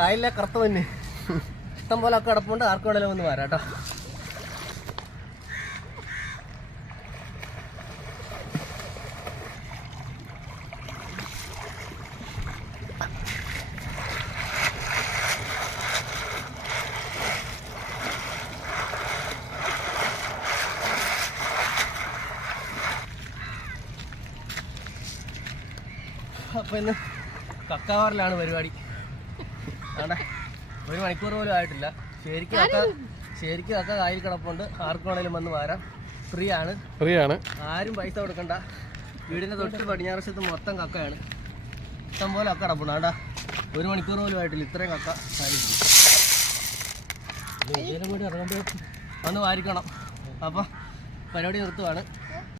കായലിലെ കറുത്ത മഞ്ഞ് ഇഷ്ടം പോലെ ഒക്കെ കിടപ്പുണ്ട്. ആർക്ക് വേണേലും ഒന്ന് വരാം കേട്ടോ. അപ്പോൾ ഇന്ന് കക്കാവാറിലാണ് പരിപാടി. ആണ്ടെ 1 മണിക്കൂർ പോലും ആയിട്ടില്ല. ശരിക്കും കക്ക കായൽ കിടപ്പുണ്ട്. ആർക്ക് വേണേലും വന്ന് വരാം. ഫ്രീ ആണ്. ആരും പൈസ കൊടുക്കണ്ട. വീടിൻ്റെ തൊട്ട് പടിഞ്ഞാറശത്ത് മൊത്തം കക്കയാണ്. ഇഷ്ടം പോലെ കക്ക കിടപ്പുണ്ട്. ആണ്ടാ 1 മണിക്കൂർ പോലും ആയിട്ടില്ല. ഇത്രയും കക്ക വന്ന് വാരിക്കണം. അപ്പോൾ പരിപാടി നിർത്തുവാണ്.